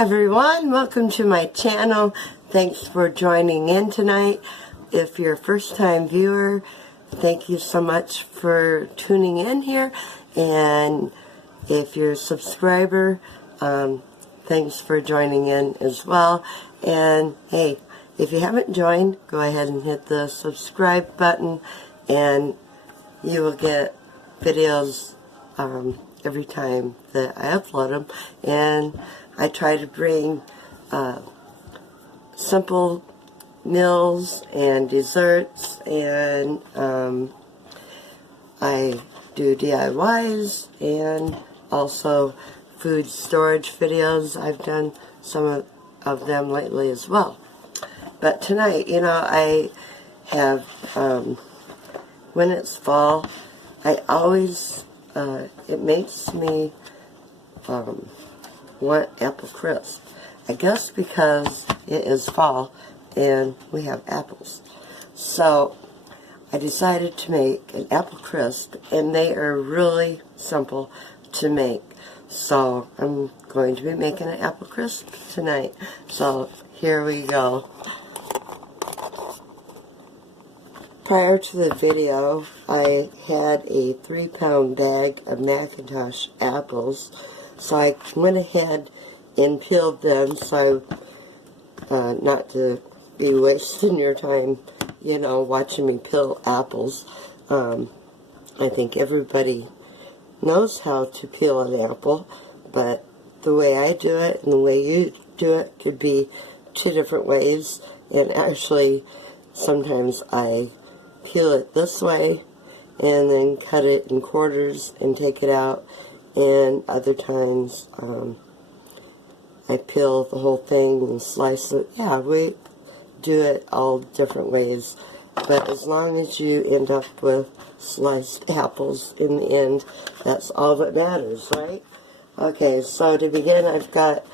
everyone, welcome to my channel. Thanks for joining in tonight. If you're a first-time viewer, thank you so much for tuning in here. And if you're a subscriber, thanks for joining in as well. And hey, if you haven't joined, go ahead and hit the subscribe button and you will get videos every time that I upload them. And I try to bring simple meals and desserts, and I do DIYs and also food storage videos. I've done some of them lately as well. But tonight, you know, I have, when it's fall, I always, it makes me want apple crisp. I guess because it is fall and we have apples. So I decided to make an apple crisp, and they are really simple to make. So I'm going to be making an apple crisp tonight. So here we go. Prior to the video, I had a 3-pound bag of Macintosh apples, so I went ahead and peeled them, so not to be wasting your time, you know, watching me peel apples. I think everybody knows how to peel an apple, but the way I do it and the way you do it could be 2 different ways. And actually, sometimes I peel it this way and then cut it in quarters and take it out, and other times I peel the whole thing and slice it. Yeah, we do it all different ways, but as long as you end up with sliced apples in the end, that's all that matters, right? Okay, so to begin, I've got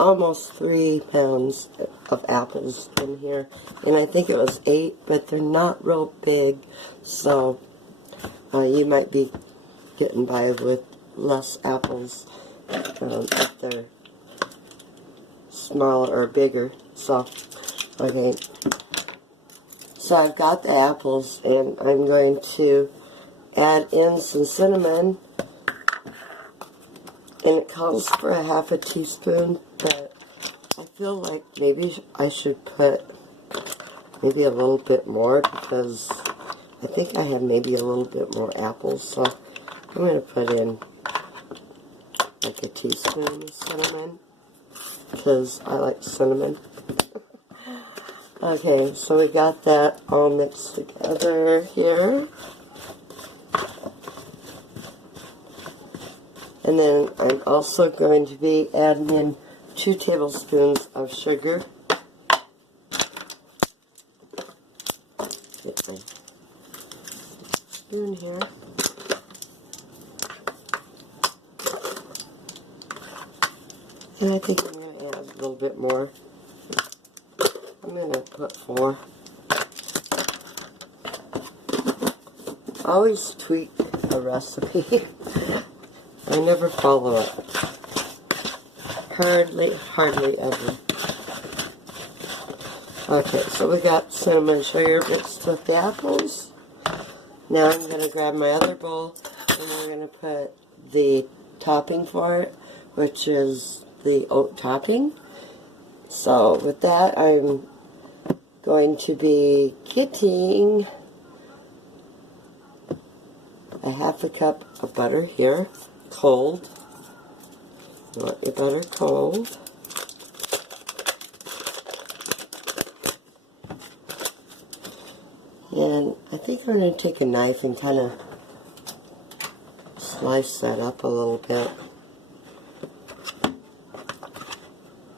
almost 3 pounds of apples in here, and I think it was 8, but they're not real big, so you might be getting by with less apples if they're smaller or bigger. So okay, so I've got the apples, and I'm going to add in some cinnamon, and it calls for a ½ a teaspoon, but I feel like maybe I should put maybe a little bit more, because I think I have maybe a little bit more apples, so I'm going to put in like a teaspoon of cinnamon, because I like cinnamon. Okay, so we got that all mixed together here. And then I'm also going to be adding in 2 tablespoons of sugar. Get my spoon here. And I think I'm going to add a little bit more. I'm going to put 4. Always tweak a recipe. I never follow it. Hardly ever. Okay, so we got cinnamon sugar mixed with the apples. Now I'm going to grab my other bowl, and we're going to put the topping for it, which is the oat topping. So with that, I'm going to be getting a ½ a cup of butter here, cold. You want your butter cold. And I think I'm going to take a knife and kind of slice that up a little bit,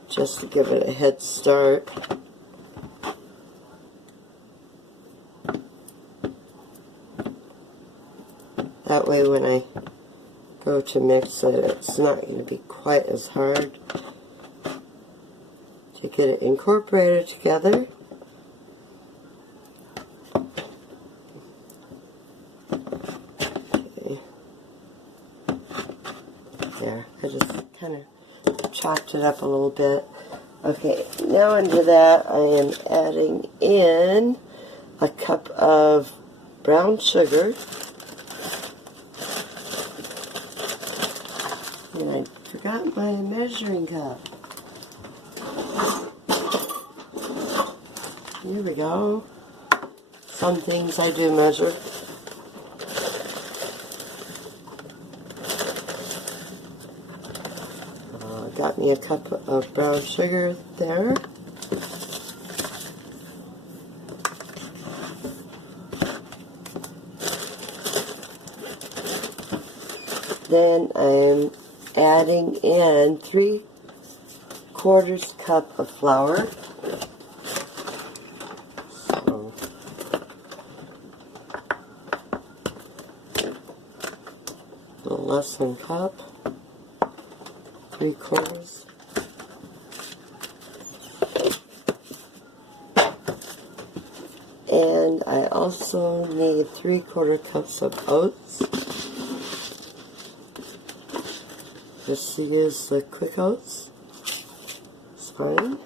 just to give it a head start. That way when I go to mix it, it's not going to be quite as hard to get it incorporated together. Okay. Yeah, I just kind of chopped it up a little bit. Okay, now into that I am adding in a cup of brown sugar. And I forgot my measuring cup. Here we go. Some things I do measure. Got me a cup of brown sugar there. Then I'm adding in 3/4 cup of flour. So, a little less than a cup. 3/4. And I also need 3/4 cups of oats. Just to use the quick oats. It's fine.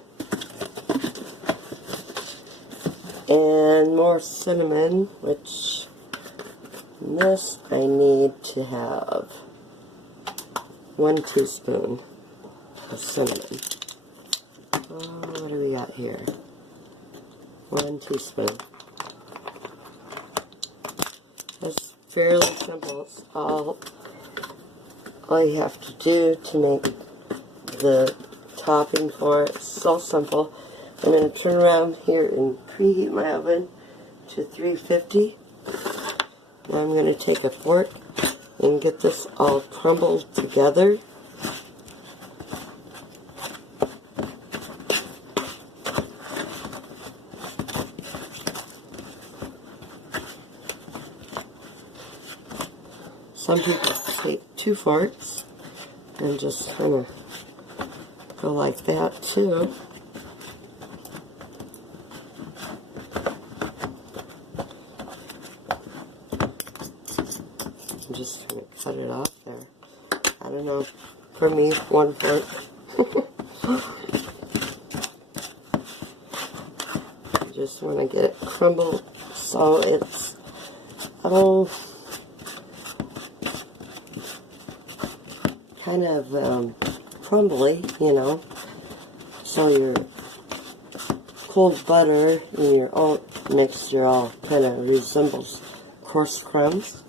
And more cinnamon, which in this I need to have 1 teaspoon of cinnamon. What do we got here? 1 teaspoon. That's fairly simple. It's all you have to do to make the topping for it. It's so simple. I'm going to turn around here and preheat my oven to 350. Now I'm going to take a fork and get this all crumbled together. Some people take 2 forks and just kind of go like that too. I'm just going to cut it off there. I don't know. For me, 1 fork. I just want to get it crumbled so it's kind of crumbly, you know, so your cold butter and your oat mixture all kind of resembles coarse crumbs.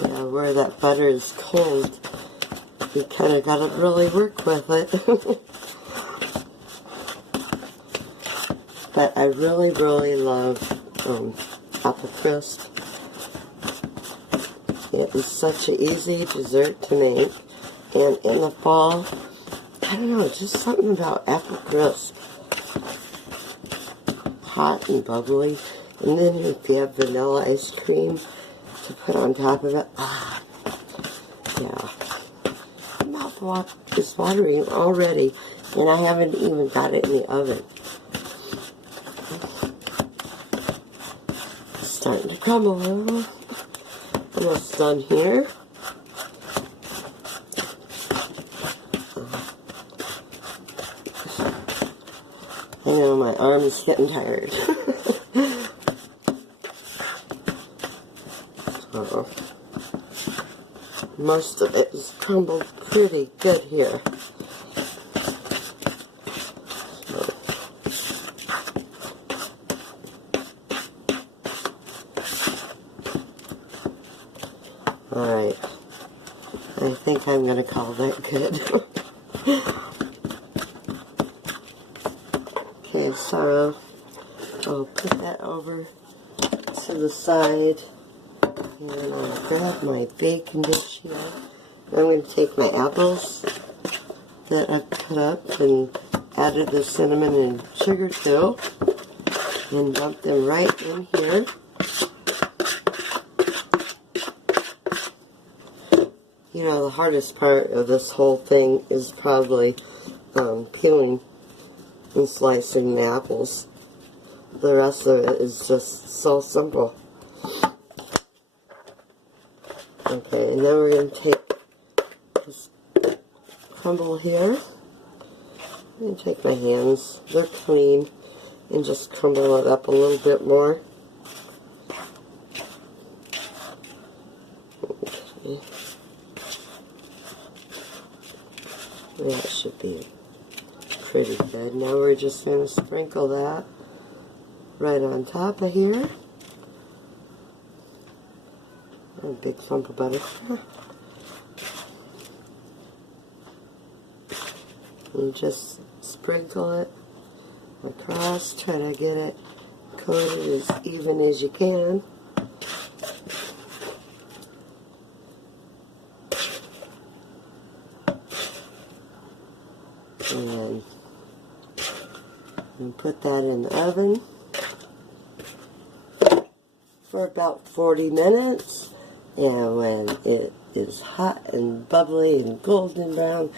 Yeah, where that butter is cold, you kind of got to really work with it. But I really, really love apple crisp. It is such an easy dessert to make. And in the fall, I don't know, just something about apple crisp. Hot and bubbly. And then if you have vanilla ice cream to put on top of it, yeah. My mouth is watering already, and I haven't even got it in the oven. It's starting to crumble. Almost done here. I know my arm is getting tired. Most of it is crumbled pretty good here. Alright, I think I'm going to call that good. Okay, so I'll put that over to the side. And I'll grab my baking dish here. I'm going to take my apples that I've cut up and added the cinnamon and sugar to, and dump them right in here. You know, the hardest part of this whole thing is probably peeling and slicing the apples. The rest of it is just so simple. Okay, and then we're going to take this crumble here. I'm going to take my hands, they're clean, and just crumble it up a little bit more. Okay. That should be pretty good. Now we're just going to sprinkle that right on top of here. A big clump of butter. And just sprinkle it across. Try to get it coated as even as you can. And then put that in the oven for about 40 minutes. And when it is hot and bubbly and golden brown,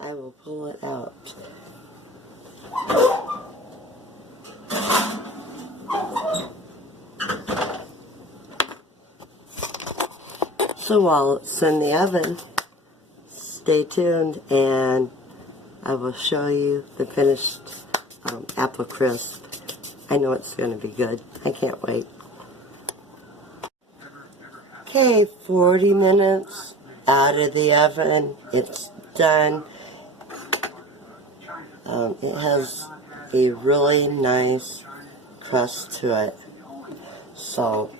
I will pull it out. So while it's in the oven, stay tuned and I will show you the finished apple crisp. I know it's going to be good. I can't wait. Okay, 40 minutes out of the oven. It's done. It has a really nice crust to it. So,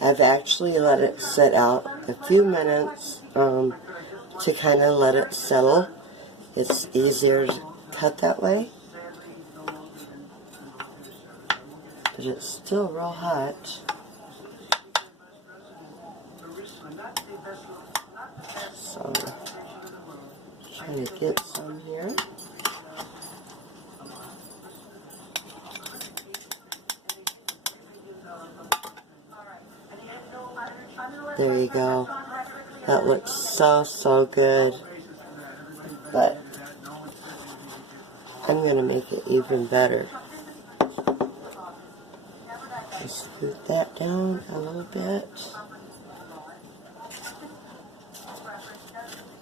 I've actually let it sit out a few minutes to kind of let it settle. It's easier to cut that way. But it's still real hot. So, trying to get some here. There you go. That looks so good. But I'm going to make it even better. Just scoot that down a little bit.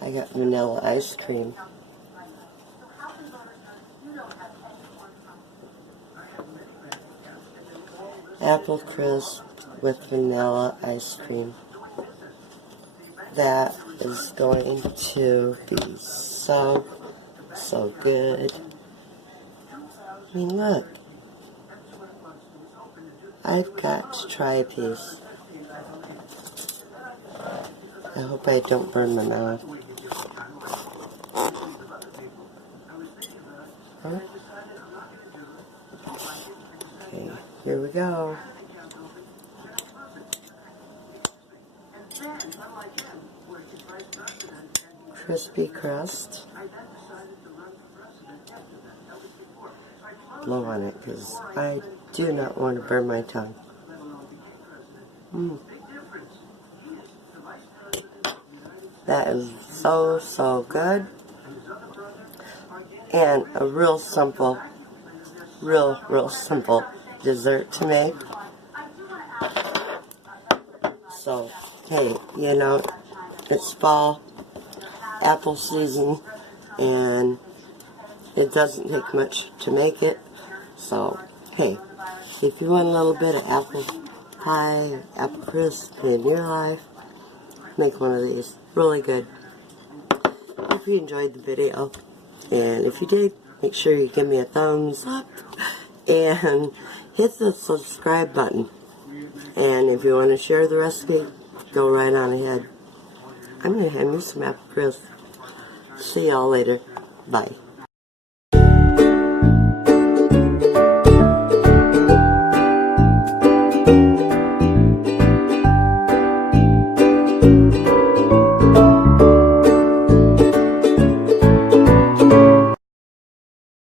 I got vanilla ice cream. Apple crisp with vanilla ice cream. That is going to be so good. I mean, look. I've got to try a piece. I hope I don't burn my mouth. Huh? Okay, here we go. Crispy crust. Blow on it because I do not want to burn my tongue. That is so good. And a real simple dessert to make. So, hey, you know, it's fall, apple season, and it doesn't take much to make it. So, hey, if you want a little bit of apple pie, apple crisp in your life, make one of these. Really good. Hope you enjoyed the video. And if you did, make sure you give me a thumbs up and hit the subscribe button. And if you want to share the recipe, go right on ahead. I'm going to have me some apple crisp. See y'all later. Bye.